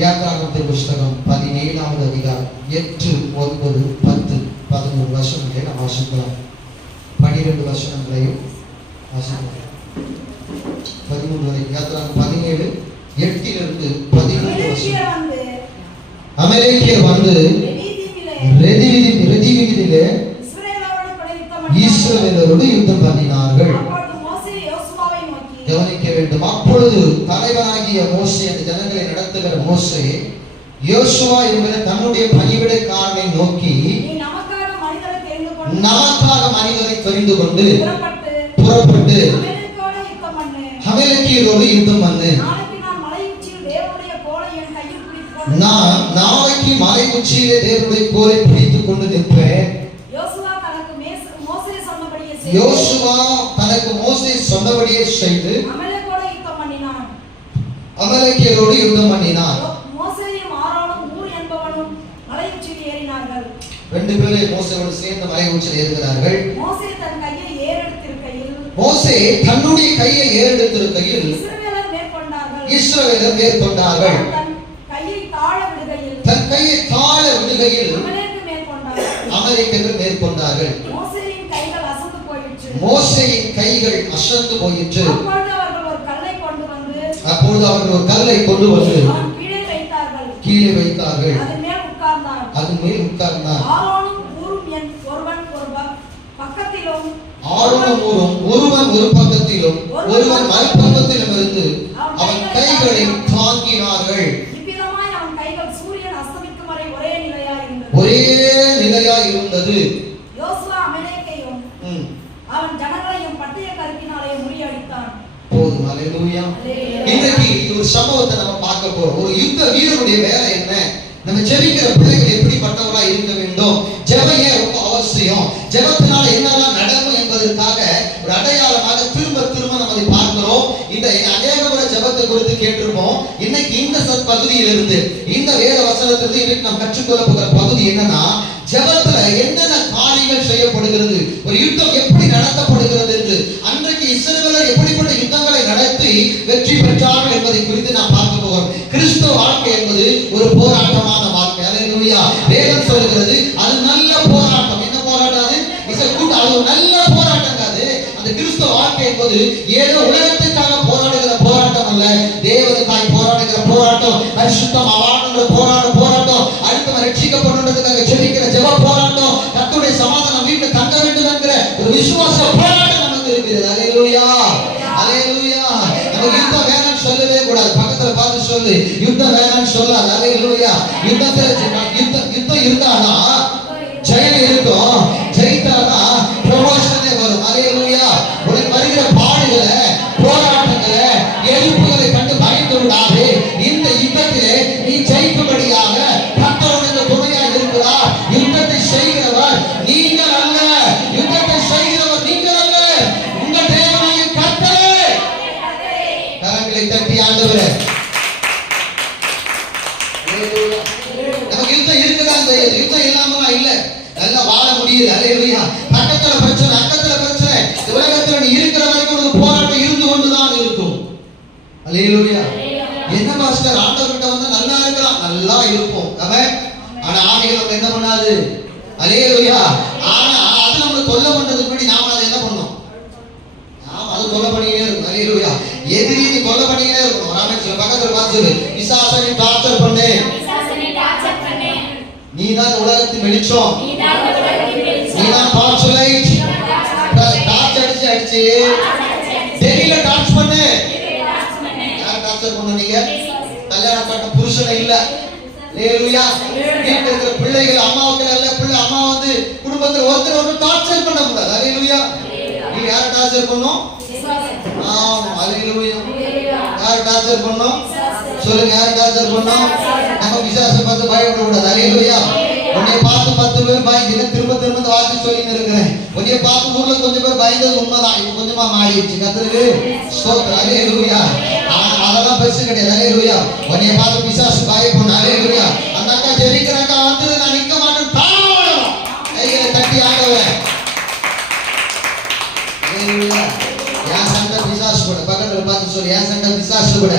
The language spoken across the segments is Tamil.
யாத்ராகமத்தின் புஸ்தகம் 17வது அதிகாரம் 8, 9, 10, 11 வசனங்களை நாம் வாசிக்கலாம். 12 வசனங்களையும் வாசிக்கலாம். 13 வரை. யாத்ராகமம் 17, 8 11 வசனம். அமலேக்கியர் வந்து ரெதிவிதிலே இஸ்ரவேலரோடு யுத்தம் பண்ணினார்கள். கவனிக்க வேண்டும். அப்பொழுது தலைவனாகிய மோசே, அந்த ஜனங்களை நடத்துகிற மோசே, யோசுவா என்கிற தன்னுடைய பணிவிடைக்காரனை நோக்கி, நமக்காக மனிதரை தெரிந்து கொண்டு புறப்பட்டு அமலேக்கியரோடு யுத்தம் பண்ணு. நான் நாளைக்கு மலை உச்சியிலே தேவனுடைய கோலை பிடித்துக் கொண்டு நிற்பேன். யோசுவா தனக்கு மோசே சொன்னபடியே செய்து அமலேக்கியரோடு யுத்தம் பண்ணினான். ரெண்டு பேரும் மோசேயோடு சேர்ந்து மலை உச்சியில் ஏறுகிறார்கள். மோசே தன்னுடைய கையை ஏறெடுத்திருக்கையில் இஸ்ரவேலர் மேற்கொண்டார்கள். தன் கையை தாழ விடுகையில் அமலேக்கியர்கள் மேற்கொண்டார்கள். மோசேயின் கைகள் அசந்து போயிற்று. அப்பொழுது அவர்கள் ஒரு கல்லை கொண்டு வந்து கீழே வைத்தார்கள். அது மேல் உட்கார்ந்தார். ஆரோனும் ஒருவன் ஒரு பக்கத்திலும் ஒருவன் மறுபக்கத்திலும் இருந்து அவன் கைகளை தாங்கினார்கள். ஒரே நிலையாய் இருந்தது. அவன் ஜனங்களையும் பட்டய கருக்கினாலே முறியடித்தான். போதும். ஹல்லேலூயா. இன்னைக்கு ஒரு சம்பவத்தை நம்ம பார்க்க போறோம். ஒரு யுத்த வீரனுடைய வேலை என்ன? நம்ம ஜெபிக்கிற பிள்ளைகள் எப்படிப்பட்டவர்களா இருக்க வேண்டும்? ஜெபம் ஏன் ரொம்ப அவசியம்? ஜெபத்தினால என்னெல்லாம் நடக்கும் என்பதற்காக ஒரு அடையாளமாக திரும்ப திரும்ப நம்ம அதை பார்க்கிறோம். இந்த அநேக முறை ஜெபத்தை குறித்து கேட்டிருப்போம். இன்னைக்கு இந்த பகுதியிலிருந்து, இந்த வேத வசனத்திலிருந்து இன்னைக்கு நாம் கற்றுக்கொள்ள போகிற பகுதி என்னன்னா, ஜெபத்துல என்னென்ன காரியங்கள் செய்யப்படுகிறது, ஒரு யுத்தம் எப்படி நடத்தப்படுகிறது என்று, அன்றைக்கு இஸ்ரவேலர் எப்படிப்பட்ட யுத்தங்களை நடத்தி வெற்றி பெற்றார்கள் என்பதை குறித்து நாம் பார்க்க போகிறோம். கிறிஸ்தவ வாழ்க்கை என்பது ஒரு போராட்டமான வாழ்க்கை. ஹல்லேலூயா. வேதம் சொல்கிறது அது நல்ல போராட்டம். என்ன போராட்டம் அது? அது ஒரு நல்ல போராட்டம். அது அந்த கிறிஸ்தவ வாழ்க்கை என்பது ஏதோ உலகத்துக்காக போராடுகிற போராட்டம் அல்ல, தேவனுக்காக போராடுகிற போராட்டம், பரிசுத்தம் வாழணுங்கிற போராட்டம், அடுத்தவன் ரட்சிக்கப்படணுன்றதுக்காக ஜெபிக்கிற ஜெப போராட்டம், கர்த்தருடைய சமாதானம் வீட்டில் தங்க வேண்டும் என்கிற ஒரு விசுவாச போராட்டம் நமக்கு இருக்கிறது. ஹல்லேலூயா. ஹல்லேலூயா. நம்ம யுத்தம் வேணாம்னு சொல்லவே கூடாது. பக்கத்துல பார்த்து சொல்லு, யுத்தம் வேணாம்னு சொல்லாது. ஹல்லேலூயா. யுத்தம் இருந்தாதான் ஜெயம் இருக்கும். ஜெயித்தாதான் ப்ரமோஷனே வரும். ஹல்லேலூயா. உனக்கு வருகிற பாடுகளை, போராட்டங்களை, எதிர்ப்புகளை கண்டு பயந்து விடாதே. இந்த யுத்தத்திலே நீ ஜெயிக்கும்படியாக கர்த்தருடைய துணையாக இருக்கிறார். யுத்தத்தை செய்கிறவர் நீங்கள் அல்ல, யுத்தத்தை செய்கிறவர் நீங்கள் அல்ல, உங்கள் தேவனாகிய கர்த்தரே. கரங்களை தட்டி ஆண்டவரே. நமக்கு யுத்தம் இருக்குதான் செய்யுது. யுத்தம் இல்லாமலாம் இல்ல. நல்லா வாழ முடியல. ஹல்லேலூயா. பக்கத்துல பிரச்சனை, அக்கத்துல பிரச்சனை, உலகத்துல நீ இருக்கிற வரைக்கும் உனக்கு போராட்டம் இருந்து கொண்டுதான் இருக்கும். ஹல்லேலூயா. என்ன மாஸ்டர், ஆண்டவர் கிட்ட வந்து நல்லா இருக்கலாம், நல்லா இருப்போம். ஆனா ஆணைகள் நம்ம என்ன பண்ணாது. ஹல்லேலூயா. ஆனா அது நம்ம தொல்லை பண்றதுக்கு முன்னாடி நாம அதை என்ன பண்ணோம்? நாம அது தொல்லை பண்ணிக்கிட்டே இருக்கும். ஹல்லேலூயா. எதிரி நீ தொல்லை பண்ணிக்கிட்டே இருக்கணும். ராமேஸ்வர பக்கத்துல பார்த்து சொல்லு, பிசாசனை டார்ச்சர் பண்ணு. நீதான் உலகத்தின் வெளிச்சம். நீதான் டார்ச் லைட். டார்ச் அடிச்சு டெய்லில டார்ச் பண்ணு. யார் டார்ச்சர் பண்ணீங்க? கல்யாணம் பண்ண புருஷனை இல்ல. ஹல்லேலூயா. வீட்டுல இருக்கிற பிள்ளைகள், அம்மாவுக்கு நல்ல பிள்ளை, அம்மா வந்து குடும்பத்துல ஒருத்தர் டார்ச்சர் பண்ண கூடாது. ஹல்லேலூயா. நீ யாரை டார்ச்சர் பண்ணும்? ஹல்லேலூயா. யார் டார்ச்சர் பண்ணும்? சொல்லுங்க, யார் டார்ச்சர் பண்ணும்? நம்ம பிசாசை பார்த்து பயப்பட கூடாது. ஹல்லேலூயா. உன்னை பார்த்து 10 பேர் பயந்து திரும்ப திரும்ப வார்த்தை சொல்லி இருக்கிறேன். உன்னை பார்த்து ஊர்ல கொஞ்சம் பேர் பயந்தது உண்மைதான். இது கொஞ்சமா மாறிடுச்சு. கர்த்தருக்கு ஸ்தோத்திரம். ஹல்லேலூயா. அதெல்லாம் பெருசு கிடையாது. ஹல்லேலூயா. உன்னை பார்த்து பிசாசு பயப்படும். ஹல்லேலூயா. அந்த அக்கா ஜெபிக்கிறாங்க, வந்து நான் நிக்க மாட்டேன், தாழணும். கைகளை தட்டி ஆண்டவரே. ஹல்லேலூயா. என் சண்டை பிசாசு கூட. பக்கத்துல பார்த்து சொல்லு, என் சண்டை பிசாசு கூட.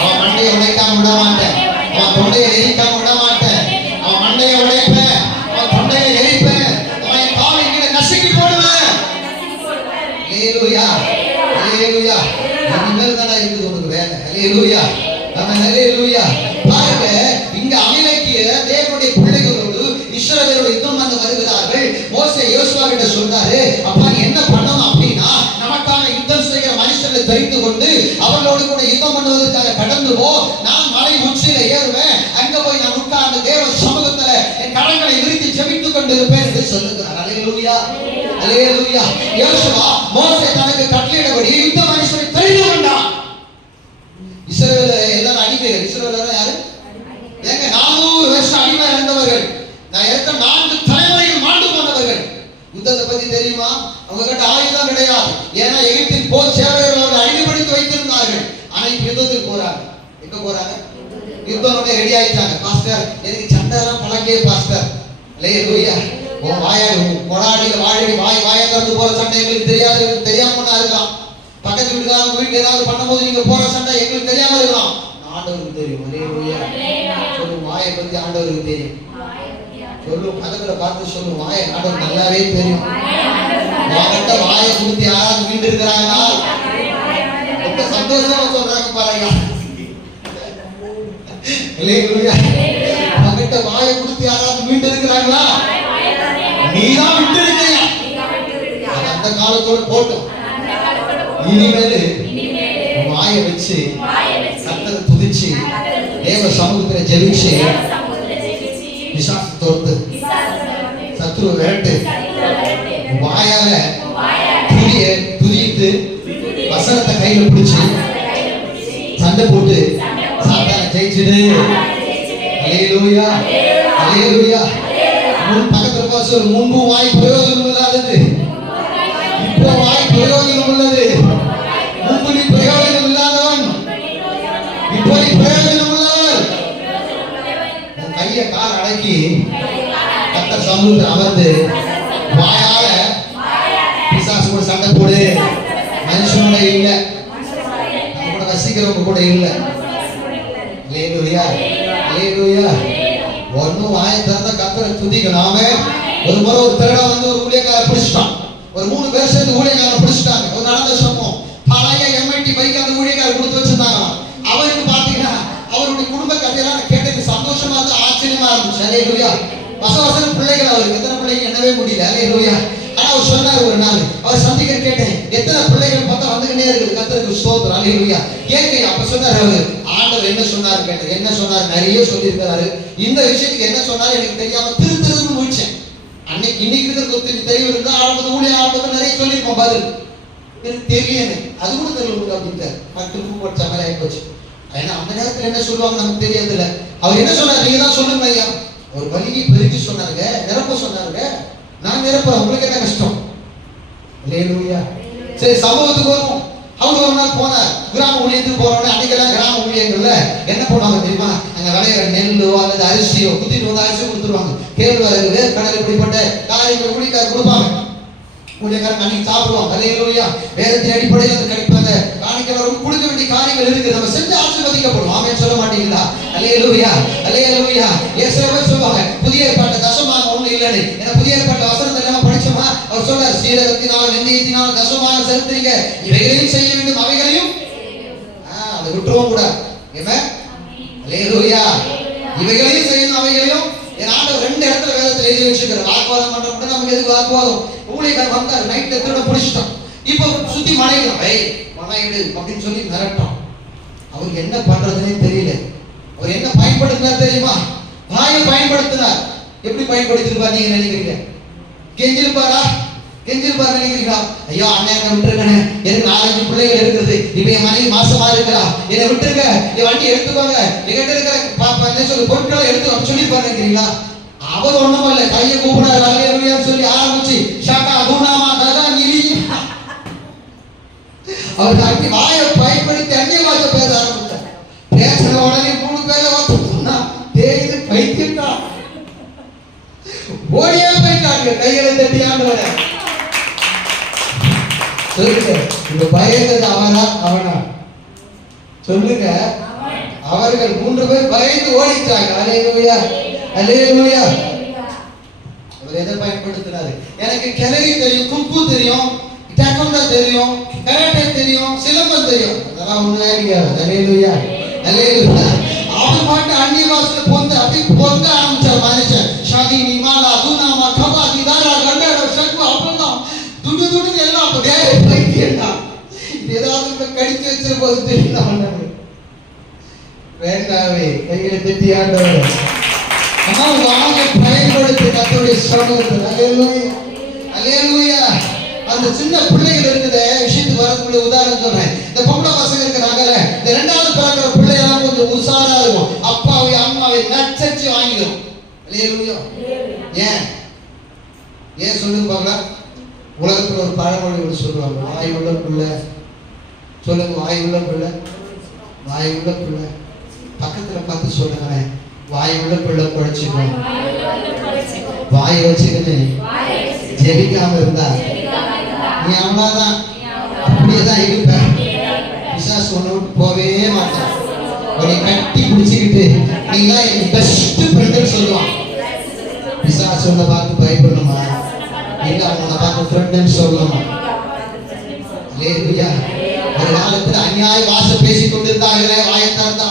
அவன் மண்டையை உடைக்காம விட மாட்டேன். அவன் தொண்டையை எரிக்காம விட மாட்டேன். அவன் மண்டையை உடைப்பேன், அவன் தொண்டையை எரிப்பேன், அவன் என் காலை கீழே நசுக்கி போடுவேன். ஹல்லேலூயா, ஹல்லேலூயா. இனிமேல் தானே இருக்குது உனக்கு வேலை. ஹல்லேலூயா, ஆமென், ஹல்லேலூயா. பாருங்க, இங்க அமலேக்கிய தேவனுடைய பிள்ளைகளோடு இஸ்ரவேலோடு யுத்தம் பண்ண வருகிறார்கள். மோசே யோசுவா கிட்ட சொல்றாரு, அப்பா நீ என்ன பண்ணணும் அப்படின்னா, நமக்கான யுத்தம் செய்கிற மனுஷனை தெரிந்து கொண்டு அவர்களோடு கூட யுத்தம் பண்ணுவதற்காக கடந்து போ. நான் மலை உச்சியில ஏறுவேன், அங்க போய் நான் உட்கார்ந்து தேவ சமூகத்துல என் கரங்களை விரித்து ஜெபித்துக் கொண்டு இருப்பேன் என்று சொல்லுகிறார். ஹல்லேலூயா, ஹல்லேலூயா. யோசுவா மோசே தனக்கு கட்டளையிடபடி யுத்த மனுஷனை தெரிந்து கொண்டான். இஸ்ரவேல எல்லாரும் அடிமைகள். இஸ்ரவேலர் யாரு? ஏங்க 400 வருஷம் அடிமை இருந்தவர்கள். நான் எடுத்த 4 தலைமுறைகள் மாண்டு போனவர்கள். யுத்தத்தை பத்தி தெரியுமா? அவங்க கிட்ட ஆயுதம் கிடையாது. ஏன்னா எகிப்தின் போர் சேவகர்கள் அவர்கள் அடிமைப்படுத்தி வைத்திருந்தார்கள். ஆனா இப்ப யுத்தத்துக்கு போறாங்க. எங்க போறாங்க? யுத்தம் ரெடி ஆயிட்டாங்க. பாஸ்டர் எனக்கு சண்டைலாம் பழகிய பாஸ்டர். ஹல்லேலூயா. உன் வாயை கொடாடியில வாயை திறந்து போற சண்டை எங்களுக்கு தெரியாது, தெரியாம இருக்கலாம். பக்கத்து வீட்டுக்காரங்க வீட்டுல ஏதாவது பண்ணும்போது நீங்க போற சண்டை எங்களுக்கு தெரியாம இருக்கலாம். ஆண்டவருக்கு தெரியும். ஹல்லேலூயா. சொல்லும் வாயை பத்தி ஆண்டவருக்கு தெரியும். சொல்லும் பக்கத்துல பார்த்து சொல்லும் வாயை ஆண்டவர் நல்லாவே தெரியும். வாங்கிட்ட வாயை கொடுத்து யாராவது மீண்டு இருக்கிறாங்களா? ரொம்ப சந்தோஷமா சொல்றாங்க பாருங்க. ஹல்லேலூயா. வாங்கிட்ட வாயை கொடுத்து யாராவது மீண்டு இருக்கிறாங்களா? நீதான் விட்டு இருக்கியா? அந்த காலத்தோட போட்டோம். இனிமேல் வாயை வச்சு கர்த்தரை துதிச்சு தேவ சமூகத்துல ஜெபிச்சு பிசாசு தோர்த்து சத்ருவை விரட்டு. வாயால துதித்து வசனத்தை கையில பிடிச்சு சண்டை போட்டு சாத்தானை ஜெயிச்சிடு. ஹல்லேலூயா, ஹல்லேலூயா. பக்கத்துல பார்த்து முன்பு வாய் பிரயோஜனம் இல்லாதது, இப்போ வாய் பிரயோஜனம் உள்ளது. முன்பு நீ பிரயோஜனம் இல்லாதவன், இப்போ நீ பிரயோஜனம் உள்ளவன். கைய கால் அடக்கி கர்த்தர் சமூகத்தில் அமர்ந்து வாயால பிசாசு கூட சண்டை போடு. மனுஷனோட இல்ல, நம்ம கூட வசிக்கிறவங்க கூட இல்ல. ஹல்லேலூயா, ஹல்லேலூயா. ஒன்னும் வாயை திறந்த கர்த்தரை துதிக்கணும். ஆமென். ஒரு முறை ஒரு திருட வந்து ஒரு ஊழியக்கார பிடிச்சிட்டான். ஒரு 3 பேர் சேர்ந்து ஊழியக்கார பிடிச்சிட்டாங்க. ஒரு நடந்த சம்பவம். பழைய MIT பைக் அந்த ஊழியக்கார கொடுத்து வச்சிருந்தாங்க. அவருக்கு பாத்தீங்கன்னா அவருடைய குடும்ப கதையெல்லாம் கேட்டது சந்தோஷமா இருந்து ஆச்சரியமா இருந்துச்சு. ஹல்லேலூயா. வசவசன பிள்ளைகள் அவருக்கு. எத்தனை பிள்ளைங்க எண்ணவே முடியல. ஹல்லேலூயா. ஆனா அவர் சொன்னார், ஒரு நாள் அவர் சந்திக்க கேட்டேன், எத்தனை பிள்ளைகள் பார்த்தா வந்துகிட்டே இருக்குது. கர்த்தருக்கு ஸ்தோத்திரம். ஹல்லேலூயா. ஏங்க அப்ப சொன்னார் அவரு, ஆண்டவர் என்ன சொன்னாரு கேட்டேன். என்ன சொன்னார்? நிறைய சொல்லி இருக்காரு. இந்த விஷயத்துக்கு என்ன சொன்னாரு எனக்கு தெரியாம திருன்னு முடிச்சேன். அன்னைக்கு இன்னைக்கு இருக்கிற தெளிவு இருந்தா ஆரம்பத்து ஆரம்பத்துல நிறைய சொல்லியிருப்போம். பதில் எனக்கு தெரியல, அது கூட தெரியல அப்படின்ட்டு 10 பூ போட்ட மாதிரி ஆயிப்போச்சு. ஏன்னா அந்த நேரத்துல என்ன சொல்லுவாங்க நமக்கு தெரியாது இல்ல. அவர் என்ன சொன்னார்? நீங்க தான் சொல்லுங்க ஐயா. ஒரு வலிக்கு பெருக்கி சொன்னாருங்க, நிரப்ப சொன்னாருங்க. நான் நிரப்புறேன், உங்களுக்கு என்ன கஷ்டம்? ஹல்லேலூயா. சரி, சம்பவத்துக்கு வருவோம். அவர் ஒரு நாள் போனார் கிராம ஊழியத்துக்கு. போறோம்னா அன்னைக்கெல்லாம் கிராம ஊழியங்கள்ல என்ன பண்ணுவாங்க தெரியுமா? அங்க விளையிற நெல்லோ அல்லது அரிசியோ குத்திட்டு வந்து அரிசி கொடுத்துருவாங்க. கேழ்வரகு, வேர்க்கடலை, இப்படிப்பட்ட காரியங்கள் ஊழியக்காரர் கொடுப்பாங்க. ஊழியக்காரன் அன்னைக்கு சாப்பிடுவாங்க. ஹல்லேலூயா. வேதத்தின் அடிப்படையில் அந்த கணிப்பாங்க காணிக்கிறவரும் கொடுக்க வேண்டிய காரியங்கள் இருக்கு. நம்ம செஞ்சு ஆசீர்வதிக்கப்படும். ஆமென் சொல்ல மாட்டீங்களா? ஹல்லேலூயா, ஹல்லேலூயா. ஏசாயா சொல்வாங்க, புதிய ஏற்பாட்டு தசமாக ஒண்ணு இல்லைன்னு. ஏன்னா புதிய ஏற்பாட்டு வசனத்தை எல்லாம் படிச்சோமா? அவர் சொல்றார், சீரகத்தினால் வெந்தயத்தினால் தசமாக செலுத்துறீங்க, இவைகளையும் செய்ய வேண்டும், அவைகளையும் அதை விட்டுருவோம் கூட. ஹல்லேலூயா. இவைகளையும் செய்யணும், அவைகளையும். என் ஆண்டவர் 2 இடத்துல வேதத்தில் எழுதி வச்சிருக்காரு. வாக்குவாதம் பண்றோம், நமக்கு எதுக்கு வாக்குவாதம்? ஊழியக்காரர் வந்தார், நைட் எத்தோட பிடிச்சிட்டோம். இப்போ சுத்தி மனைவிடும், மனைவிடு அப்படின்னு சொல்லி மிரட்டோம். அவருக்கு என்ன பண்றதுன்னே தெரியல. அவர் என்ன பயன்படுத்தினார் தெரியுமா? வாயை பயன்படுத்தினார். எப்படி பயன்படுத்திருப்பார் நீங்க நினைக்கிறீங்க? கெஞ்சிருப்பாரா? கெஞ்சிருப்பார் நினைக்கிறீங்களா? ஐயோ அண்ணன் விட்டுருங்க, எனக்கு 4-5 பிள்ளைகள் இருக்குது, இப்ப என் மனைவி மாசமா இருக்கிறா, என்னை விட்டுருங்க, என் வண்டி எடுத்துக்கோங்க, எங்கிட்ட இருக்கிற பொருட்களை எடுத்து சொல்லிருப்பாரு நினைக்கிறீங்களா? அவர் ஒண்ணும் இல்ல, கையை கூப்பிடாரு ஹல்லேலூயான்னு சொல்லி ஆரம்பிச்சு ஷாக்கா குணாமா தகா நிலி. அவர் தாக்கி வாயை பயன்படுத்தி அந்நிய பாஷை பேச ஆரம்பிச்சார். பேசுற உடனே 3 பேர்ல வந்து தேய்து பைத்தியட்டா ஓடியா போயிட்டாங்க. கைகளை தட்டி ஆண்டவர சொல்லுங்க, இந்த பயந்தது அவனா? சொல்லுங்க, அவர்கள் 3 பேர் பயந்து ஓடிட்டாங்க. அல்லேலூயா, அல்லேலூயா. அவர் எதை பயன்படுத்தினாரு? எனக்கு கிளறி தெரியும், கும்பு தெரியும், டேக்கோண்டா தெரியும், கராட்டே தெரியும், சிலம்பம் தெரியும், அதெல்லாம் ஒண்ணுமே கிடையாது. அல்லேலூயா, அல்லேலூயா. அவன் பாட்டு அந்நிய பாஷையில பொங்க ஆரம்பிச்சார் மனுஷன். ஷாதி நிமாலா துனாமா கபா கிதாரா கண்டா ஷக்வா அப்பதான் துடு எல்லாம் அப்படியே பைத்தியம்டா. ஏதாவது கடிச்சு வச்சிருப்போது தெரியல. வேண்டாவே கையில தட்டி ஆண்டவர் வாங்க பயன்படுத்தி கர்த்தருடைய சமூகத்தில். அல்லேலூயா, அல்லேலூயா. அந்த சின்ன பிள்ளைகள் இருக்குது விஷயத்துக்கு வரதுக்குள்ள உதாரணம் சொல்றேன். இந்த பொம்பளை பசங்க இருக்கிறாங்கல்ல, இந்த 2வது பிறக்கிற பிள்ளையெல்லாம் கொஞ்சம் உஷாரா இருக்கும். அப்பாவை அம்மாவை நச்சரிச்சு வாங்கிடும். அல்லேலூயா. ஏன் சொல்லுங்க பார்க்கலாம். உலகத்துல ஒரு பழமொழி சொல்லுவாங்க, வாய் உள்ள பிள்ளை. சொல்லுங்க, வாய் உள்ள பிள்ளை, வாய் உள்ள பிள்ளை. பக்கத்துல பார்த்து சொல்லுங்க, வாய் உள்ள பிள்ளை குழைச்சிக்கும். வாய் வச்சுக்கிட்டு ஜெபிக்காம இருந்தா நீ அவ்வளவுதான், அப்படியேதான் இருப்ப. பிசாசு ஒண்ணு விட்டு போவே மாட்டான். உன்னை கட்டி பிடிச்சுக்கிட்டு நீ தான் என் பெஸ்ட் ஃப்ரெண்டுன்னு சொல்லுவான். பிசாசு உன்னை பார்த்து பயப்படணுமா? இல்ல அவனை பார்த்து ஃப்ரெண்டுன்னு சொல்லணுமா? அல்லேலூயா. ஒரு காலத்துல அநியாய வாச பேசிக் கொண்டிருந்தார்களே, வாயை திறந்தா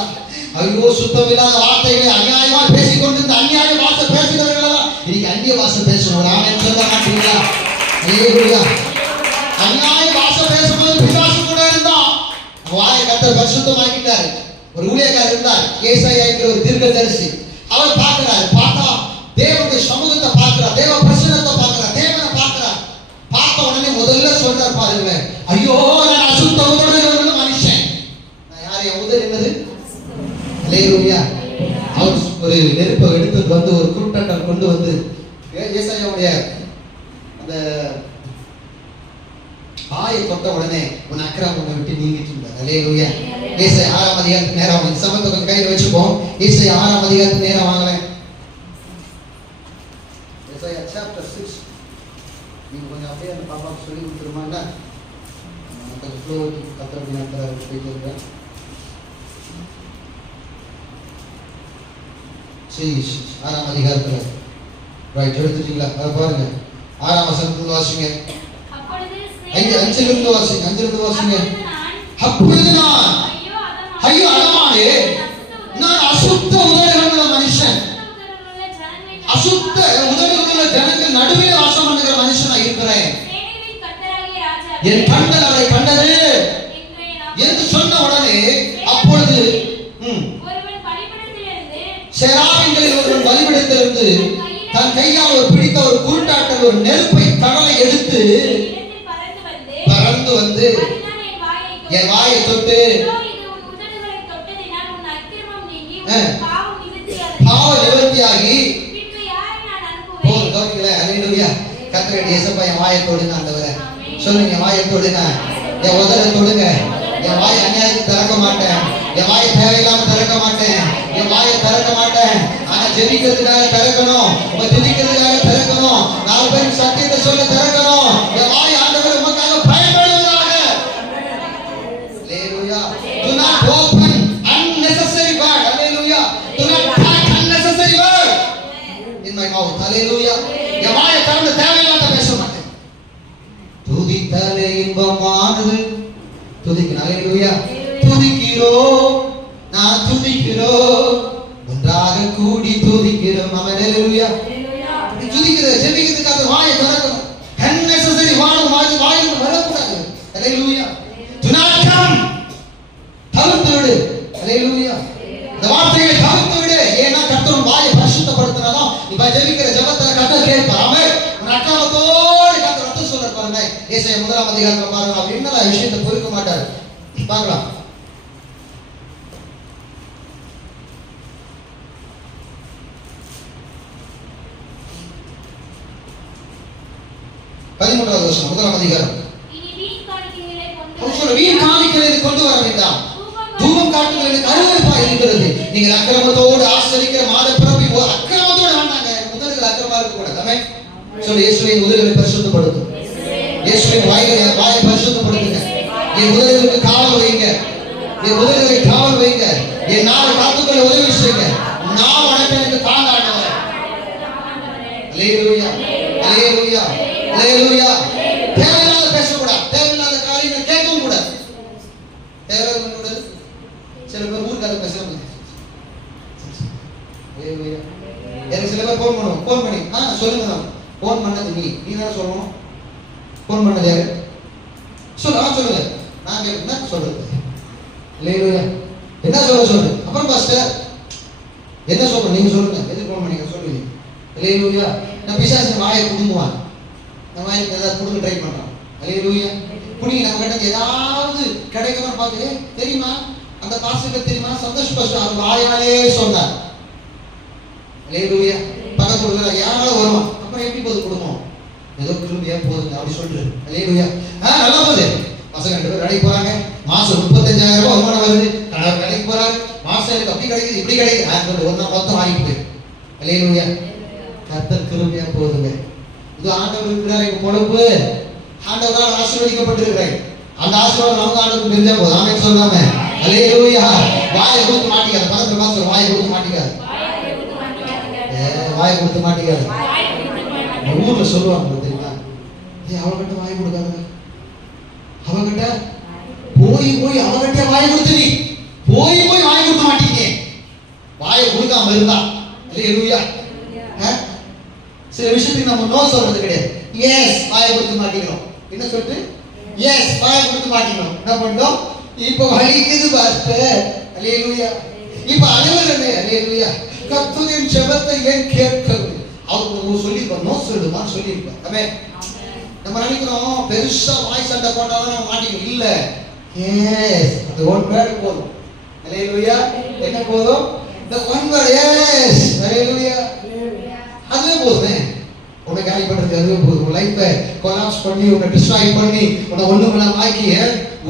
ஐயோ சுத்தமில்லாத வார்த்தைகளை அநியாயமா பேசிக் கொண்டிருந்த அநியாய வாச பேசுகிறவர்கள் இன்னைக்கு அந்நிய வாச பேசணும். ராமன் சொல்ல மாட்டீங்களா? அல்லேலூயா. அநியாய வாச பேசும்போது பிசாசு கூட இருந்தான். வாயை கர்த்தர் பரிசுத்தமாக்கிட்டாரு. ஒரு ஊழியக்காரர் இருந்தார், ஏசாயா என்கிற ஒரு தீர்க்கதரிசி. அவர் பார்க்கிறார், பார்த்தா தேவனுடைய சமூகத்தை பார்க்கிறார், தேவ பிரசன்னத்தை பார்க்கிறார், தேவனை பார்க்கிறார். பார்த்த உடனே முதல்ல சொல்றார் பாருங்க, ஐயோ நான் அசுத்த உதடுகளுள்ள மனுஷன். நான் யார்? என் உதடு என்னது? அல்லேலூயா. அவர் ஒரு நெருப்பை எடுத்துட்டு வந்து ஒரு குருட்டண்டல் கொண்டு வந்து ஏசாயாவுடைய அந்த ஆயை தொட்ட உடனே உன் அக்கிரமத்தை விட்டு நீங்கிட்டு இருந்தார். அல்லேலூயா. ஏசாயா 6ஆம் அதிகாரத்துக்கு நேரம் வாங்க. சமத்தை கொஞ்சம் கையில் வச்சுப்போம். ஏசாயா 6ஆம் அதிகாரத்துக்கு நேரம் வாங்கலேன். ஏசாயா சாப்டர் 6 நீங்க கொஞ்சம் அப்படியே அந்த பாப்பாவுக்கு சொல்லி கொடுத்துருமாங்க. கொஞ்சம் ஃப்ளோ கத்தர் நேரத்தில் போயிட்டு இருக்கேன். 6ஆம் அதிகாரத்துல ரைட் எடுத்துட்டீங்களா? பாருங்க 6ஆம் வசனத்துல வாசிங்க. 5 வாசிங்க. அப்பொழுது நான் ஐயோ அதமானே நான் அசுத்த உதடுகளுள்ள மனுஷன், அசுத்த உதடுகளுள்ள ஜனங்கள் நடுவே வாசம் பண்ணுகிற மனுஷனா இருக்கிறேன். என் கண்கள் அவரை கண்டது என்று சொன்ன உடனே அப்பொழுது செராபின்களில் ஒருவன் பலிபீடத்திலிருந்து தன் கையால் பிடித்த ஒரு குருட்டாட்டல் ஒரு நெருப்பை கடலை எடுத்து பறந்து வந்து என் வாயை தொட்டு பாவ நிவர்த்தியாகி கவனிக்கல. அல்லேலூயா. கர்த்தருடைய இயேசுப்பா என் வாயை தொடுங்க ஆண்டவரே. சொல்லுங்க, என் வாயை தொடுங்க, என் உதட தொடுங்க. என் வாயை அநியாயத்துக்கு திறக்க மாட்டேன், என் வாயை தேவையில்லாம திறக்க மாட்டேன், என் வாயை திறக்க மாட்டேன். ஆனா ஜெபிக்கிறதுக்காக திறக்கணும், துதிக்கிறதுக்காக திறக்கணும், 4 பேருக்கு சத்தியத்தை சொல்ல திறக்கணும். என் வாய் ஆண்டவர் உமக்காக பயன்படுவதாக. அல்லேலூயா. Do not open unnecessary word. Hallelujah. Do not talk unnecessary word in my mouth. Hallelujah. என் வாயை திறந்து தேவையில்லாத பேச மாட்டேன். துதித்தாலே இன்பமானது. துதிக்கணும். அல்லேலூயா. துதிக்கிறோம், நான் துதிக்கிறோம், ஒன்றாக கூடி துதிக்கிறோம். ஆமென். அல்லேலூயா. துதிக்கிறது ஜெபிக்கிறதுக்காக வாயை திறக்கணும். unnecessary வார்த்தை வாயிலிருந்து வரக்கூடாது. அல்லேலூயா. Do not come. தவிர்த்து விடு. அல்லேலூயா. இந்த வார்த்தையை தவிர்த்து விடு. ஏன்னா கர்த்தர் வாயை பரிசுத்தப்படுத்தினாதான் நீ ஜெபிக்கிற ஜெபத்தை கர்த்தர் கேட்பார். ஆமென். உன் அக்கிரமத்தோடு கர்த்தர் ரத்து சொல்ற பாருங்க. ஏசாயா 1ஆம் அதிகாரத்துல பாருங்க. அவர் என்னடா விஷயத்தை பொறுக்க மாட்டார். பார்க்கலாம். பதிமூன்றாவது வசனம் 1ஆம் அதிகாரம். வீண் காணிக்கைகளை கொண்டு வர வேண்டாம், தூபம் காட்டுகிறது அருவருப்பாய் இருக்கிறது. நீங்கள் அக்கிரமத்தோடு ஆசரிக்கிற மாத பிறப்பை அக்கிரமத்தோடு வேண்டாங்க. உதடுகள் அக்கிரமா இருக்க கூடாது. ஆமென். சொல்லு, இயேசுவின் உதடுகளை பரிசுத்தப்படுத்தும். இயேசுவின் வாயை பரிசுத்தப்படுத்துங்க. என் உதடுகளுக்கு காவல் வைங்க, என் உதடுகளை காவல் வைங்க, என் நாவை ஆண்டவரே உதவி செய்யுங்க. நான் உனக்கு எனக்கு தாங்க ஆண்டவரே. அல்லேலூயா அல்லேலூயா அல்லேலூயா. தேவையில்லாத பேசக்கூடாது, தேவையில்லாத காரியங்களை கேட்கவும் கூடாது. தேவையில்லாத கூடாது. சில பேர் ஊருக்கு அதை பேசுறாங்க. எனக்கு சில பேர் ஃபோன் பண்ணுவோம், ஃபோன் பண்ணி சொல்லுங்க தான். ஃபோன் பண்ணது நீ தானே சொல்லணும். ஃபோன் பண்ணது யாரு சொல்லுங்க. நான் என்ன சொல்றது? அல்லேலூயா. என்ன சொல்லு. அப்புறம் பாஸ்டர் என்ன சொல்றோம் நீங்க சொல்லுங்க. எதுக்கு ஃபோன் பண்ணீங்க சொல்லுங்க. அல்லேலூயா. நான் பிசாசு வாயை குடுங்குவான். நம்ம வாயை ஏதாவது குடுங்க ட்ரை பண்றோம். அல்லேலூயா. புடிங்க நம்ம கிட்ட ஏதாவது கிடைக்குமா பார்த்து தெரியுமா அந்த பாஸ்டருக்கு தெரியுமா சந்தோஷ் பாஸ்டர் அவர் வாயாலே சொன்னார். அல்லேலூயா. பக்கத்துல யாராவது வருவான். அப்புறம் எப்படி போகுது குடும்பம்? ஏதோ கிருபையா போகுது அப்படி சொல்லிட்டு. அல்லேலூயா. நல்லா போகுது. பசங்க 2 பேர் கடைக்கு போறாங்க. மாசம் 35,000 ரூபாய் வருமானம் வருது. கணவர் கடைக்கு போறாரு. மாசம் எனக்கு அப்படி கிடைக்குது இப்படி கிடைக்குது. ஒரு நாள் மொத்தம் வாங்கிட்டு. அல்லேலூயா. கர்த்தர் கிருபையா போகுதுங்க. இது ஆண்டவர் இருக்கிறார். எங்க பொழப்பு ஆண்டவரால் ஆசீர்வதிக்கப்பட்டிருக்கிறேன். அந்த ஆசீர்வாதம் நமக்கு ஆண்டவருக்கு தெரிஞ்சா போதும். ஆமென் சொல்லாம. அல்லேலூயா. வாயை கொடுத்து மாட்டிக்காது. பக்கத்துல பார்த்து வாயை கொடுத்து மாட்டிக்காது. வாயை கொடுத்து மாட்டிக்காது. ஊர்ல சொல்லுவாங்க தெரியுமா, அவகிட்ட வாய் கொடுக்காதுங்க. அவகிட்ட போய் அவகிட்ட வாய் கொடுத்து நீ போய் வாய் கொடுக்க மாட்டீங்க. வாயை கொடுக்காம இருந்தா அல்லேலூயா. சில விஷயத்துக்கு நம்ம நோ சொல்றது கிடையாது. எஸ் வாயை கொடுக்க மாட்டேங்கிறோம். என்ன சொல்லிட்டு எஸ் வாயை கொடுக்க மாட்டேங்கிறோம். என்ன பண்ணோம்? இப்ப வலிக்குது பாஸ்டர். அல்லேலூயா. இப்ப அனைவரும் என்ன அல்லேலூயா. கர்த்தரின் ஜெபத்தை ஏன் கேட்கவில்லை? அவர் சொல்லிருப்பார், நோ சொல்லுமான்னு சொல்லியிருப்பார். ஆமென். நம்ம நினைக்கிறோம் பெருசா வாய் சண்டை போட்டாதான் நம்ம மாட்டிக்கணும். இல்ல, எஸ் அந்த ஒன் வேர்ட் போதும். அல்லேலூயா. என்ன போதும்? the one word yes. அல்லேலூயா. அதுவே போதுமே. உன்னை காலி பண்றது அதுவே போதும். உன் லைஃபை கொலாப்ஸ் பண்ணி உன்னை டிஸ்ட்ராய் பண்ணி உன்னை ஒண்ணுமில்லாம ஆக்கி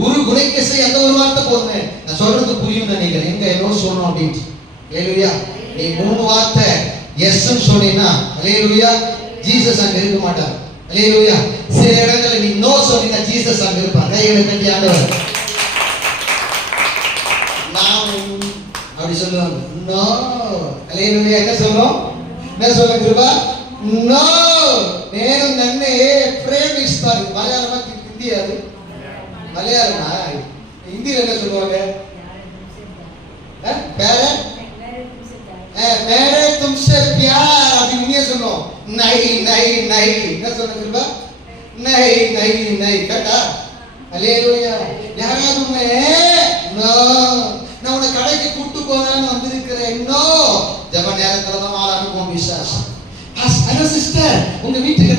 ஒரு குறைக்க செய்ய அந்த ஒரு வார்த்தை போதுமே. நான் சொல்றது புரியும் நினைக்கிறேன். எங்க ஏதோ சொல்லணும் அப்படின்ட்டு. அல்லேலூயா. நீ 3 வார்த்தை எஸ்ன்னு சொன்னீங்கன்னா அல்லேலூயா ஜீசஸ் அங்க இருக்க மாட்டார். அல்லேலூயா. சில இடங்கள்ல நீ நோ சொன்னீங்கன்னா ஜீசஸ் அங்க இருப்பார். கைகளை தட்டி ஆண்டவர் நான் அப்படி சொல்லுவாங்க. நோ. அல்லேலூயா. என்ன சொல்றோம்? என்ன சொல்ல கிருபா? நோ. నేను నన్నే ప్రేమిస్తాను. మలయాళమా హిందీ? அது மலையாளமா? ஹிந்தில என்ன சொல்லுவாங்க? பேரே मेरे तुमसे प्यार अभी नहीं सुनो. नहीं नहीं नहीं. क्या सुनो कृपा? नहीं नहीं नहीं. कटा. அல்லேலூயா. யாரா तुमने नो நான் உன்னை கடைக்கு கூட்டி போறான்னு வந்திருக்கிறேன். நோ. ஜெப நேரத்துல தான் ஆரம்பிக்கும் விசுவாசம். ஹலோ சிஸ்டர், உங்க வீட்டுக்கு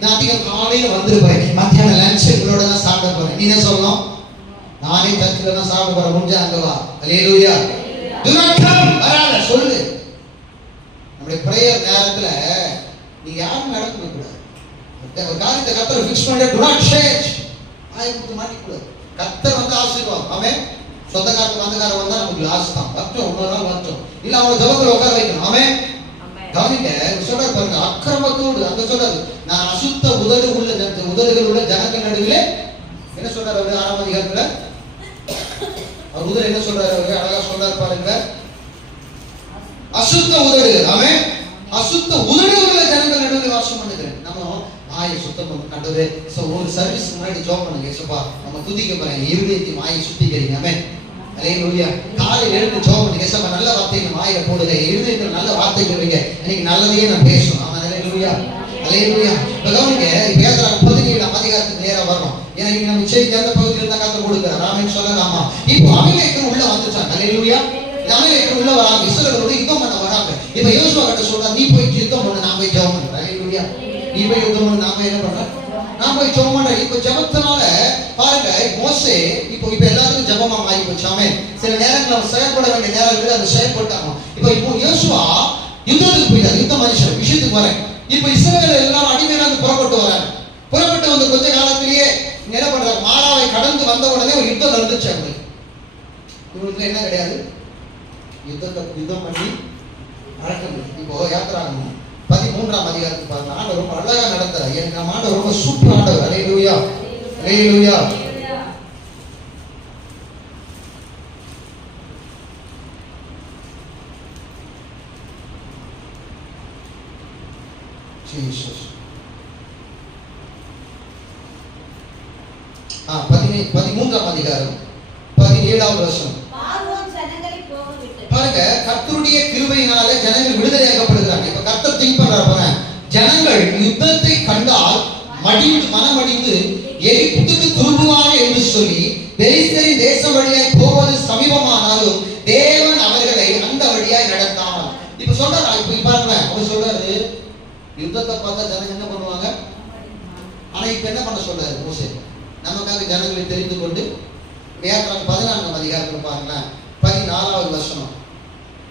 நான் அதிகம் காலையில வந்துருப்பேன். மத்தியான லஞ்ச் உங்களோட தான் சாப்பிட போறேன். நீ என்ன சொல்லணும்? நானே தச்சுல தான் சாப்பிட போறேன். முடிஞ்சா அங்க வா. அல்லேலூயா. Do not come. வராத சொல்லு. நம்முடைய பிரேயர் நேரத்துல நீங்க யாரும் நடக்க கூடாது. ஒரு காரியத்தை கர்த்தர் ஃபிக்ஸ் பண்ணி do not change. ஆய் கொடுத்து மாட்டிக்க கூடாது. கர்த்தர் வந்து ஆசீர்வாதம். ஆமென். சொந்தக்காரங்க வந்தக்காரங்க வந்தா நமக்கு லாஸ் தான். வரட்டும், இன்னொரு நாள் வரட்டும். இல்ல அவங்க ஜெபத்துல உட்கார வைக்கணும். ஆமென். கவனிங்க, சொல்றாரு பாருங்க, அக்கிரமத்தோடு அங்க சொல்றாரு, நான் அசுத்த உதடுகள் உள்ள ஜனங்கள் நடுவிலே என்ன சொல்றாரு அவரு 6ஆம் அதிகாரத்துல? அவர் உதடு என்ன சொல்றாரு? அவரு அழகா சொல்றாரு பாருங்க, அசுத்த உதடுகள். ஆமென். அசுத்த உதடுகள் உள்ள ஜனங்கள் நடுவில் வாசம் பண்ணுகிறேன். நம்ம மாயை சுத்தம் பண்ண ஆண்டவரே. ஒரு சர்வீஸ் முன்னாடி ஜெபம் பண்ணுங்க. ஏசப்பா நம்ம துதிக்க போறேன். இருதயத்தை மாயை சுத்திக்கிறீங்க. ஆமென். அல்லேலூயா. காலையில எழுந்து ஜெபம் பண்ணுங்க. ஏசப்பா நல்ல வார்த்தையை மாயை போடுங்க. இருதயத்துல நல்ல வார்த்தைகள் வைங்க. எனக்கு நல்லதையே நான் பேசணும். ஆமென். அல்லேலூயா. அல்லேலூயா. கவனிங்க, இப்ப ஏசாயா 17ஆம் அதிகாரத்துக்கு நேரா வரணும். ஏன்னா இங்க நம்ம செய்தி அந்த பகுதியில தான் கர்த்தர் கொடுக்கிறார். ஆமென் சொல்லலாமா? இப்போ அமலேக்கு உள்ள வந்துட்டாங்க. அல்லேலூயா. அமலேக்கு உள்ள வராங்க. இஸ்ரவேலோட யுத்தம் பண்ண வராங்க. இப்ப யோசுவா கிட்ட சொல்றாரு, நீ போய் யுத்தம் பண்ணு, நான் போய் ஜெபம் பண்றேன். அல்லேலூயா. நீ போய் யுத்தம் பண்ணு, நான் போய் என்ன பண்றேன்? நான் போய் ஜெபம் பண்றேன். இப்ப ஜெபத்தினால பாருங்க, மோசே இப்போ எல்லாத்துக்கும் ஜெபமா மாறி போச்சு. ஆமென். சில நேரங்கள் அவர் செயல்பட வேண்டிய நேரங்கள் அது செயல்பட்டாங்க. இப்போ யோசுவா யுத்தத்துக்கு போயிட்டார். யுத்த மனுஷன் விஷயத்துக்கு வரேன். இப்ப இஸ்ரவேல் எல்லாரும் அடிமையில இருந்து புறப்பட்டு வராங்க. புறப்பட்டு வந்த கொஞ்ச காலத்திலேயே என்ன பண்றாங்க? மாறாவை கடந்து வந்த உடனே ஒரு யுத்தம் நடந்துச்சு. இவங்களுக்கு என்ன கிடையாது, யுத்தம் பண்ணி நடக்குது. இப்போ யாத்திராகமம் 13ஆம் அதிகாரத்துக்கு பாருங்க. ஆண்டவர் ரொம்ப அழகா நடத்துறார். எனக்கு நம்ம ஆண்டவர் ரொம்ப சூப்பர் ஆண்டவர். அல்லேலூயா. அல்லேலூயா. ஜீசஸ். 13ஆம் அதிகாரம் 17வது வசனம். பாருங்க, கர்த்தருடைய கிருபையினால ஜனங்கள் விடுதலையாக்கப்படுகிறாங்க. இப்ப கர்த்தர் திங்க் பண்றாரு, ஜனங்கள் யுத்தத்தை கண்டால் மனமடிந்து எகிப்துக்கு திரும்புவாங்க என்று சொல்லி பெலிஸ்தரின் தேசம் வழியாய் போவது சமீபமானாலும் தேவன் அவர்களை அந்த வழியாய் நடத்தாமல். இப்ப சொல்றாரு, இப்ப பாருங்க, அவர் சொல்றாரு யுத்தத்தை பார்த்தா ஜனங்க என்ன பண்ணுவாங்க, ஆனா இப்ப என்ன பண்ண சொல்றாரு மோசே, நமக்காக ஜனங்களை தெரிந்து கொண்டு வியாக்கியானம் 14ஆம் அதிகாரத்துல பாருங்க 14வது வசனம்.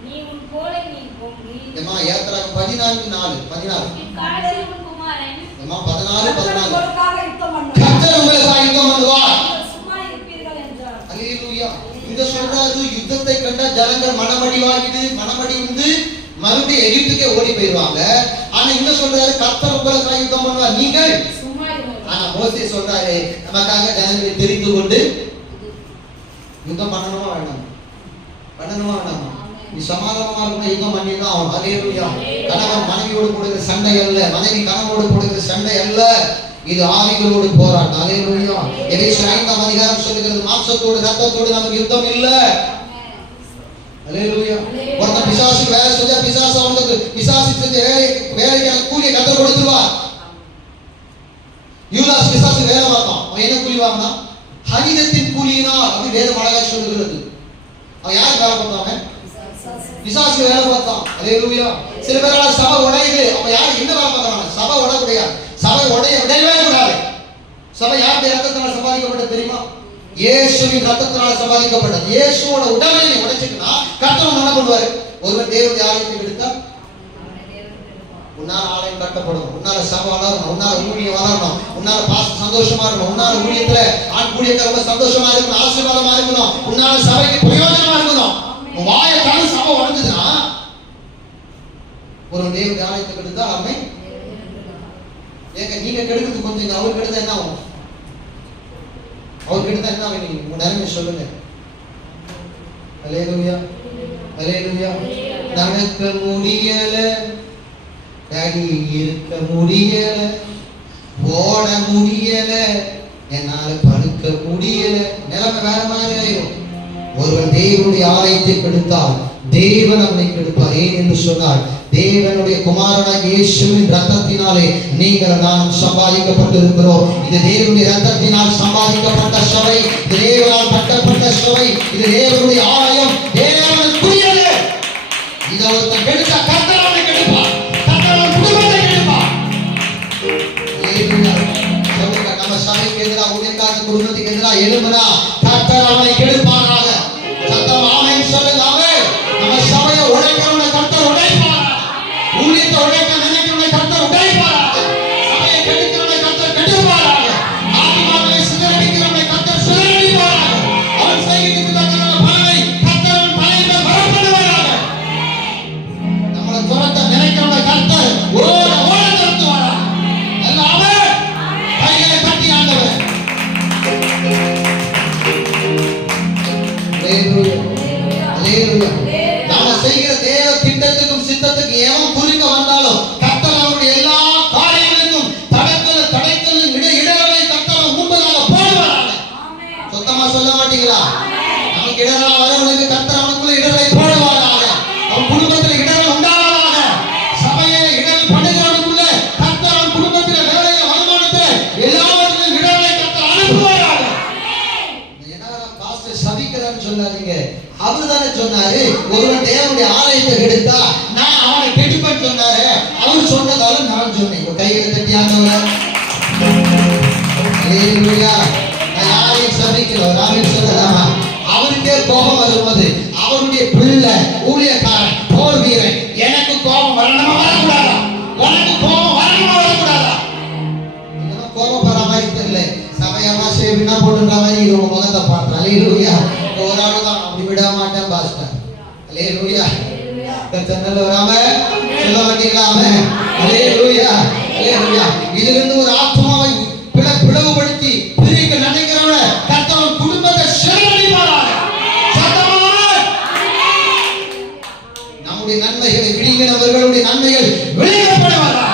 நீ உன் கோலை நீ பொங்கி ஏமா யாத்திராகம் 14:4 16 காடரி உன் குமாரன் ஏமா 14 14 உங்களுக்காக யுத்தம் பண்ணுவார். கர்த்தர் உங்களுக்காக யுத்தம் பண்ணுவார். நீங்கள் சும்மா இருப்பீர்கள் என்றார். அல்லேலூயா. இந்த சொல்றாரு, யுத்தத்தை கண்ட ஜனங்கள் மனமடிந்து மறுபடியும் எகிப்துக்கே ஓடி போயிடுவாங்க. ஆனா இங்க சொல்றாரு, கர்த்தர் உங்களுக்காக யுத்தம் பண்ணுவார், நீங்கள் சும்மா இருங்கள். ஆனா மோசே சொல்றாரு, நமக்காக ஜனங்களை தெரிந்து கொண்டு யுத்தம் பண்ணணுமா வேண்டாம், பண்ணணுமா வேண்டாமா, நீ சமாதானமா இருக்கணும், யுத்தம் பண்ணிதான் ஆகணும். அல்லேலூயா. கணவன் மனைவியோடு போடுகிற சண்டை அல்ல, மனைவி கணவனோடு போடுகிற சண்டை அல்ல, இது ஆவிகளோடு போராட்டம். அல்லேலூயா. எபேசியர் 5ஆம் அதிகாரம் சொல்லுகிறது, மாம்சத்தோடு ரத்தத்தோடு நமக்கு யுத்தம் இல்ல. அல்லேலூயா. ஒருத்தன் பிசாசுக்கு வேலை செஞ்சா பிசாசு அவனுக்கு பிசாசு செஞ்ச வேலைக்கான கூலியை கர்த்தர் கொடுத்துருவார். யூதாஸ் பிசாசு வேலை பார்த்தான், அவன் என்ன கூலி வாங்கினான், ஹரிதத்தின் கூலியினால். அப்படி வேதம் அழகா சொல்லுகிறது. அவன் யாருக்கு வேலை பார்த்தான், பிசாசுக்கு வேலை பார்த்தான். அல்லேலூயா. சில பேரால சபை உடையுது, அவன் யாரு என்ன வேலை பார்க்கறான், சபை உடையக்கூடாது, சபை உடையவே கூடாது. சபை யாருடைய ரத்தத்தினால் சம்பாதிக்கப்பட்டது தெரியுமா, இயேசுவின் ரத்தத்தினால் சம்பாதிக்கப்பட்டது. இயேசுவோட உடலை நீ உடைச்சிட்டா கர்த்தர் என்ன பண்ணுவாரு, ஒருவன் தேவனுடைய ஆலயத்தை எடுத்தா உன்னால ஆலயம் கட்டப்படும், உன்னால சபை வளரணும், உன்னால ஊழியம் வளரணும், உன்னால பாஸ்டர் சந்தோஷமா இருக்கணும், உன்னால ஊழியத்துல ஆண் ஊழியக்காரங்க சந்தோஷமா இருக்கணும், ஆசீர்வாதமா இருக்கணும், உன்னால சபைக்கு பிரயோஜனமா இருக்கணும். வாயை கால சபை உடைஞ்சதுன்னா ஒரு தேவனுடைய ஆலயத்தை கெடுத்தா அவன் ஏங்க நீங்க கெடுக்கிறது கொஞ்சம், அவர் கெடுத்தா என்ன ஆகும், அவர் கெடுத்தா என்ன ஆகும், நீங்க உங்க நிலைமை சொல்லுங்க. அல்லேலூயா. அல்லேலூயா. நடக்க முடியல, டாடி இருக்க முடியல, ஓட முடியல, என்னால படுக்க முடியல, நிலைமை வேற மாதிரி ஆயிரும். ஒருவன் தேவனுடைய ஆலயத்தை கெடுத்தால் தேவன் அவனை கெடுப்பார். ஏன் என்று சொன்னால், தேவனுடைய குமாரனாகிய இயேசுவின் ரத்தத்தினாலே நீங்கள் நானும் சம்பாதிக்கப்பட்டிருக்கிறோம். இது தேவனுடைய ரத்தத்தினால் சம்பாதிக்கப்பட்ட சபை, இது தேவனால் கட்டப்பட்ட சபை, இது தேவனுடைய ஆலயம், தேவனுக்குரியது. இதை ஒருத்தன் கெடுத்தா கர்த்தர் அவனை கெடுப்பார், கர்த்தர் அவன் குடும்பத்தை கெடுப்பார். சொல்லுங்க, நம்ம சபைக்கு எதிராக ஊழியக்காரர் குடும்பத்துக்கு எதிராக எழும்புனா கர்த்தர் அவனை கெடுப்பாராக. சத்தம் ஆமென் சொல்லுங்க. நம்ம சபையை உடைக்கிறவனை கர்த்தர் உடைப்பாராக, ஊழியத்தை உடைக்க நினைக்கிறவனை கர்த்தர் உடைப்பாராக, சபையை கெடுக்கிறவனை கர்த்தர் கெடுப்பாராக, ஆத்துமாக்களை சிதறடிக்கிறவனை கர்த்தர் சிதறடிப்பாராக, அவன் செய்கிறதுக்கு தக்கதான பலனை கர்த்தர் அவன் தலையில வரப்படுவாராக. நம்மளை துரத்த நினைக்கிறவனை கர்த்தர் ஓட ஓட துரத்துவாராக. எல்லாமே கைகளை தட்டி ஆண்டவர். நாம செய்கிற தேவ திட்டத்துக்கும் சித்தத்துக்கும் எவன் குறுக்க வந்தாலும் கர்த்தர் அவருடைய எல்லா காரியங்களுக்கும் தடைக்கல்லும் இடர்களை கர்த்தர் முன்பதாக போடுவாராக. சுத்தமா சொல்ல மாட்டீங்களா, நமக்கு இடரெல்லாம் வரவனுக்கு கர்த்தர் அவனுக்குள்ள இடர்களை போடுவாராக. அவன் குடும்பத்தில் இடர்கள் உண்டாவதாக. சபையை இடர் பண்ணுகிறவனுக்குள்ள கர்த்தர் அவன் குடும்பத்தில் வேலையை வருமானத்தில் எல்லாவற்றிலும் இடர்களை கர்த்தர் அனுப்புவாராக. என்ன பாஸ்டர் சபிக்கிறான்னு சொல்லாதீங்க, அவர் தானே சொன்னாரு, ஒருவன் தேவனுடைய ஆலயத்தை கெடுத்தா நான் அவனை கெடுப்பேன்னு சொன்னாரு. அவர் சொன்னதால நான் சொன்னேன். கைகளை தட்டி ஆண்டவர். அல்லேலூயா. நான் யாரையும் சபிக்கல, ராமன் சொல்லலாமா, அவருக்கே கோபம் வரும்போது அவருடைய பிள்ளை ஊழியக்காரன் போர் வீரன் எனக்கு கோபம் வரணுமா வரக்கூடாதா, உனக்கு கோபம் வரணுமா வரக்கூடாதா, இதெல்லாம் கோபப்படுற மாதிரி தெரியல, சபையமா சேவினா போட்டுன்ற மாதிரி இவங்க முகத்தை பார்த்து. அல்லேலூயா. ஒரு ஆளு தான் அப்படி விட மாட்டேன் பாஸ்டர். அல்லேலூயா. கர்த்தர் வராம சொல்ல மாட்டீங்களா, ஆமென். அல்லேலூயா. அல்லேலூயா. இதிலிருந்து ஒரு ஆத்மாவை பிளவுபடுத்தி பிரிக்க நினைக்கிறவன கர்த்தர் குடும்பத்தை சிதறடிப்பாராக. நம்முடைய நன்மைகளை விழுங்கினவர்களுடைய நன்மைகள் விழுங்கப்படுவாராக.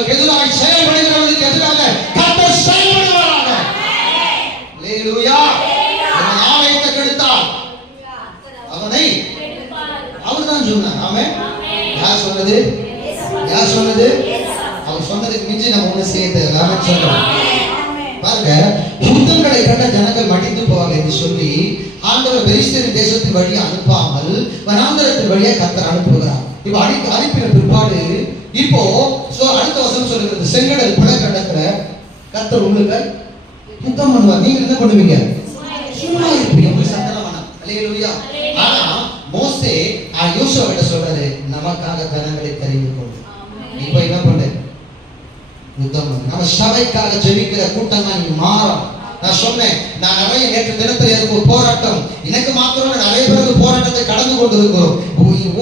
நமக்கு எதிராக செயல்படுகிறவர்களுக்கு எதிராக கர்த்தர் செயல்படுவாராக. அல்லேலூயா. அவன் ஆலயத்தை கெடுத்தான், அவனை அவர்தான் சொன்னார். ஆமென். யார் சொன்னது? யார் சொன்னது? அவர் சொன்னதுக்கு மிஞ்சி நம்ம ஒண்ணு செய்ய தேவை. ஆமென் சொல்றோம். பாருங்க, யுத்தங்களை கண்ட ஜனங்கள் மடிந்து போவாங்க என்று சொல்லி ஆண்டவர் பெலிஸ்தரின் தேசத்தின் வழியா அனுப்பாமல் வனாந்தரத்தின் வழியா கர்த்தர் அனுப்புகிறார். இப்ப அனுப்பின பிற்பாடு இப்போ அடுத்த வசனம் சொல்லுகிறது, செங்கடல் பிளக்கடத்துல கர்த்தர் உங்களுக்கு யுத்தம் பண்ணுவார். நீங்க என்ன பண்ணுவீங்க? சும்மா இருப்பீங்க. உங்களுக்கு சண்டை வேணாம். அல்லேலூயா. ஆனா மோசே யோசுவாவிட்ட சொல்றாரு, நமக்காக ஜனங்களை தெரிந்து கொண்டு இப்போ என்ன பண்ணு? யுத்தம் பண்ணு. நம்ம சபைக்காக ஜெபிக்கிற கூட்டம் தான் நீங்க மாறும். நான் சொன்னேன், நான் நிறைய நேற்று தினத்தில் எனக்கு ஒரு போராட்டம், எனக்கு மாத்திரம் நிறைய பேருக்கு போராட்டத்தை கடந்து கொண்டு இருக்கிறோம்.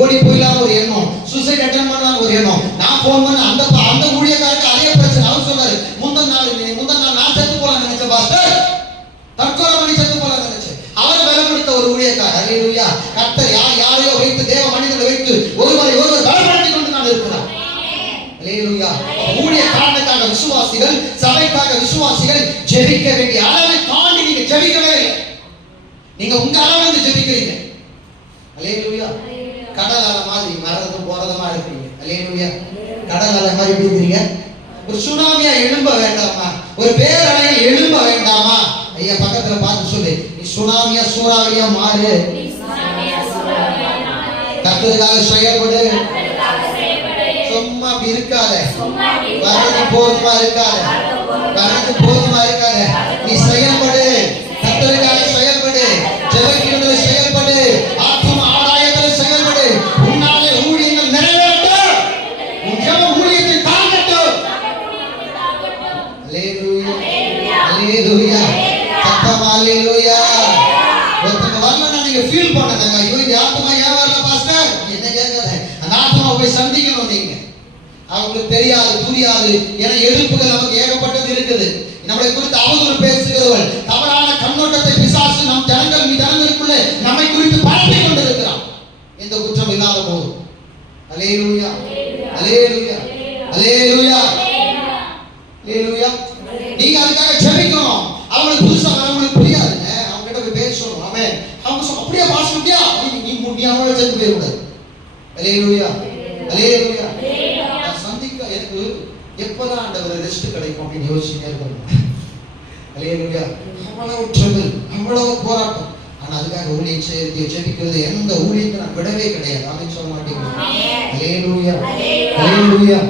ஓடி போயிடலாம் ஒரு எண்ணம், சூசைட் அட்டன் பண்ணலாம் ஒரு எண்ணம். நான் போன் பண்ண அந்த ஊழியக்காரருக்கு அதே பிரச்சனை. அவர் சொன்னாரு, முந்தன் நாள் நான் செத்து போல நினைச்சேன் பாஸ்டர், தற்கொலை பண்ணி செத்து போல நினைச்சேன். அவர் பலப்படுத்த ஒரு ஊழியக்காரர். அல்லேலூயா. கர்த்தர் யாரையோ வைத்து, தேவ மனிதனை வைத்து ஒருவரை பலப்படுத்தி கொண்டு நான் இருக்கிறார். அல்லேலூயா. ஊழியக்காரனுக்காக விசுவாசிகள், சபைக்காக விசுவாசிகள் ஜெபிக்க வேண்டிய அளவை தாண்டி நீங்க ஜெபிக்கவே இல்லை. நீங்க உங்க அளவுக்கு ஜெபிக்கிறீங்க. அல்லேலூயா. கடல் அலை மாதிரி மறந்தும் போறதுமா இருக்கிறீங்க. அல்லேலூயா. கடல் அலை மாதிரி எப்படி இருக்கிறீங்க? ஒரு சுனாமியா எழும்ப வேண்டாமா? ஒரு பேரலையில் எழும்ப வேண்டாமா? ஐயா பக்கத்துல பார்த்து சொல்லு, நீ சுனாமியா சூறாவளியா மாறு. கர்த்தருக்காக செயல்படு. சும்மா அப்படி இருக்காத. வரது போதுமா இருக்காத. வரது போதுமா இருக்காத. நீ செயல்படு. கர்த்தருக்காக செயல்படு. ஜெபிக்கிறதுல செயல்படு. ஆத்தும ஆதாயத்துல செயல்படு. உன்னாலே ஊழியங்கள் நிறைவேறட்டும். உன் ஜெப ஊழியத்தை தாங்கட்டும். அல்லேலூயா. அல்லேலூயா. சத்தமா அல்லேலூயா. ஒருத்தங்க வரலன்னா நீங்க ஃபீல் பண்ணாதங்க, ஐயோ இந்த ஆத்துமா ஏன் வரல பாஸ்டர் என்ன கேட்காத. அந்த ஆத்துமாவை போய் சந்திக்கணும். நீங்க அவங்களுக்கு தெரியாது, புரியாது. ஏன்னா எதிர்ப்புகள் நமக்கு ஏகப்பட்டது இருக்குது. நம்மளை குறித்து அவதூறு பேசுகிறவர்கள், தவறான கண்ணோட்டத்தை பிசாசு நம் ஜனங்களுக்குள்ளே நம்மை குறித்து பரப்பிக் கொண்டிருக்கிறான். எந்த குற்றம் இல்லாத போது. அல்லேலூயா. அல்லேலூயா. அல்லேலூயா. அல்லேலூயா. நீங்க அதுக்காக ஜெபிக்கணும். அவங்களுக்கு புதுசா வரவங்களுக்கு புரியாதுங்க. அவங்க கிட்ட போய் பேசணும். ஆமென். அவங்க அப்படியே பாஸ் முடியா, நீ முடியாம செத்து போய் கூடாது. அல்லேலூயா. அல்லேலூயா. சந்திக்க எனக்கு எப்பதான் ஆண்டவர் ரெஸ்ட் கிடைக்கும் அப்படின்னு யோசிச்சுட்டே இருக்கணும். அல்லேலூயா. அவ்வளவு ட்ரபிள், அவ்வளவு போராட்டம். ஆனா அதுக்காக ஊழியம் செய்யறது, ஜெபிக்கிறது, எந்த ஊழியத்தை நான் விடவே கிடையாது. ஆமென் சொல்ல மாட்டேங்கிறேன். அல்லேலூயா. அல்லேலூயா.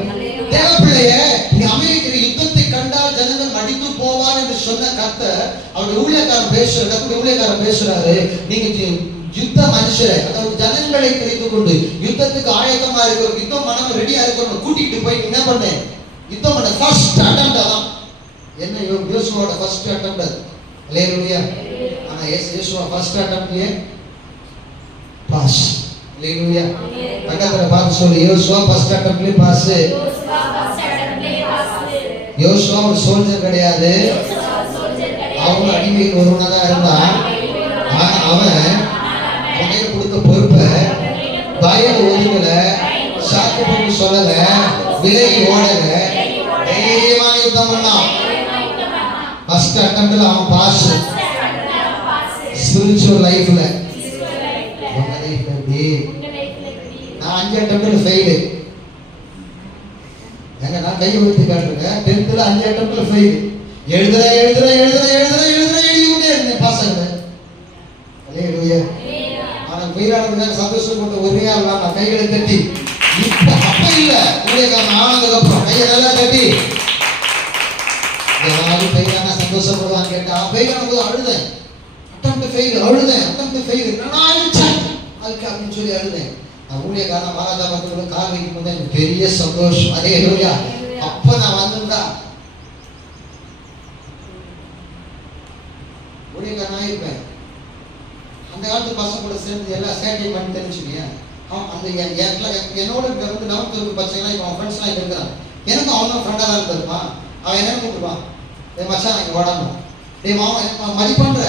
தேவப்பிள்ளைய நீ அமெரிக்கிற யுத்தத்தை கண்டால் ஜனங்கள் மடிந்து போவார் என்று சொன்ன கர்த்தர் அவருடைய ஊழியக்காரர் பேசுறாரு. கர்த்தருடைய ஊழியக்காரர் பேசுறாரு, நீங்க யுத்த மனுஷரை, அதாவது ஜனங்களை தெரிந்து கொண்டு யுத்தத்துக்கு ஆயத்தமா இருக்கிற, யுத்தம் மனம் ரெடியா இருக்கிறவங்க கூட்டிட்டு போய் என்ன பண்ண? யுத்தம் பண்ண. ஃபர்ஸ்ட் அட்டெம்ப்ட் அதான். என்ன யோசுவாவோட ஃபர்ஸ்ட் அட்டெம்ப்ட் அது. அல்லேலூயா. ஆனா யோசுவா ஃபர்ஸ்ட் அட்டெம்ப்ட்லயே பாஸ். அல்லேலூயா. பக்கத்துல பார்த்து சொல்லு, யோசுவா ஃபர்ஸ்ட் அட்டெம்ப்ட்லயே பாஸ். யோசுவா ஒரு சோல்ஜர் கிடையாது. அவன் அடிமைக்கு ஒருவனாதான் இருந்தான். ஆனா அவன் கொடுத்த பொறுப்பை பயன் ஒதுங்கல, சாக்கு போட்டு சொல்லல, விலகி ஓடல, தைரியமான யுத்தம் பண்ணான். ஃபர்ஸ்ட் அட்டெம்ப்ட்ல அவன் பாஸ். ஸ்பிரிச்சுவல் லைஃப்ல நான் 5 அட்டெம்ப்ட்ல ஃபெயில். ஏங்க நான் கையை வைத்து காட்டுறேன். 10th 5 அட்டெம்ப்ட்ல fail. எழுதி கொண்டே இருந்தேன், பாஸ் ஆகுது. அல்லேலூயா. ஆனா ஃபெயிலானதுக்காக சந்தோஷப்பட்ட ஒரே ஆள் நான் கைகளை தட்டி, இப்ப அப்ப இல்ல ஊழியக்காரன் ஆனதுக்கு அப்புறம் கையை நல்லா தட்டி, யாரும் ஃபெயிலானா சந்தோஷப்படுவான்னு கேட்டா, ஃபெயிலான போது அழுதேன். அட்டெம்ப்ட் ஃபெயில், அழுதேன். அட்டெம்ப்ட் ஃபெயில், நான் அழுச்சேன் அதுக்கு அப்படின்னு சொல்லி அழுதேன். நான் ஊழியக்காரன் மகாதா பக்கத்துல கால் வைக்கும் போது எனக்கு பெரிய சந்தோஷம். அல்லேலூயா. அப்ப நான் வந்திருந்தா ஊழியக்காரனா இருப்பேன். அந்த காலத்து பசங்க கூட சேர்ந்து எல்லாம் சேட்டை பண்ணி தெரிஞ்சுக்கீங்க. அந்த என்னோட வந்து 9th பசங்க இப்போ அவன் ஃப்ரெண்ட்ஸ்லாம் இருக்கிறான். எனக்கும் அவனும் ஃப்ரெண்டாக தான் இருப்பான். அவன் என்ன கூப்பிடுவான், மச்சான் இங்கே ஓடாமல் டே மாமா மதிப்பான்ற.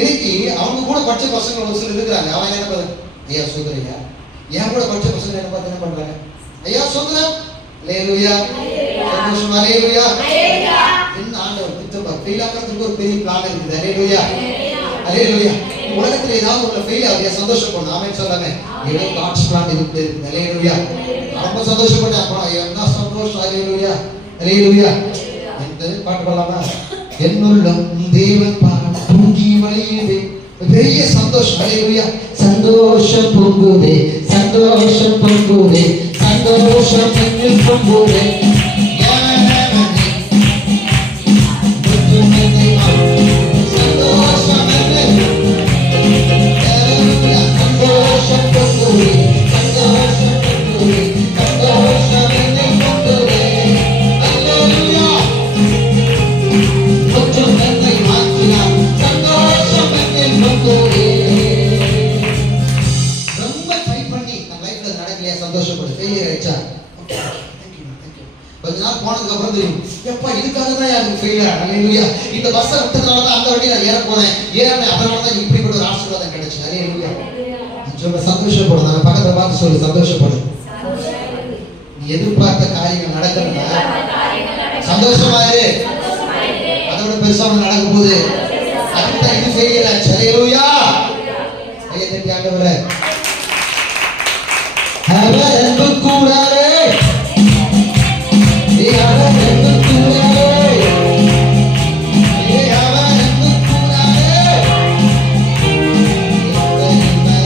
எனக்கு அவங்க கூட படித்த பசங்க ஒரு சிலர் இருக்கிறாங்க. அவன் என்ன பார்த்து, ஐயா சொல்லுறியா, என் கூட படித்த பசங்க என்ன பார்த்து என்ன பண்ணுறாங்க, ஐயா சொல்லுறேன். அல்லேலூயா. சந்தோஷம். ஹalleluya. என்ன ஆண்டவர் திட்டமா ஃபெயில் ஆகிறதுக்கு ஒரு பெரிய பிளான் இருக்குது. ஹalleluya. ஹalleluya. உலகத்துல ஏதாவது ஒரு ஃபெயில் ஆகியா சந்தோஷப்படணும். ஆமென் சொல்லாமே. ஏதோ காட்ஸ் பிளான் இருக்குது. ஹalleluya. ரொம்ப சந்தோஷப்பட்டேன். அப்பா என்ன சந்தோஷம். ஹalleluya. ஹalleluya. இந்த பாட்டு பாடலாமா? என்னுள்ளம் தேவன் பாடம் பொங்கி வழியுதே. பெரிய சந்தோஷம். ஹalleluya. சந்தோஷம் பொங்குதே, சந்தோஷம் பொங்குதே, சந்தோஷம் என்னில் பொங்குதே. சந்தோஷப்படு. ஃபெயிலியர் ஆயிடுச்சா? கொஞ்ச நாள் போனதுக்கு அப்புறம் தெரியும், எப்பா இதுக்காக தான் எனக்கு ஃபெயிலியர். ஹalleluya. இந்த பஸ்ஸை விட்டதுனால தான் அந்த வண்டியில ஏற போனேன், ஏறினேன், அதனால தான் இப்படிப்பட்ட ஒரு ஆசீர்வாதம் கிடைச்சு. ஹalleluya. சொல்ல சந்தோஷப்படு. நான் பக்கத்துல பார்த்து சொல்லு, சந்தோஷப்படு. நீ எதிர்பார்த்த காரியங்கள் நடக்கணும்னா சந்தோஷமா இரு. அதோட பெருசா நடக்கும் போது அதுதான் இது ஃபெயிலியர் ஆச்சு. ஹalleluya. கையை தட்டி ஆண்டவரே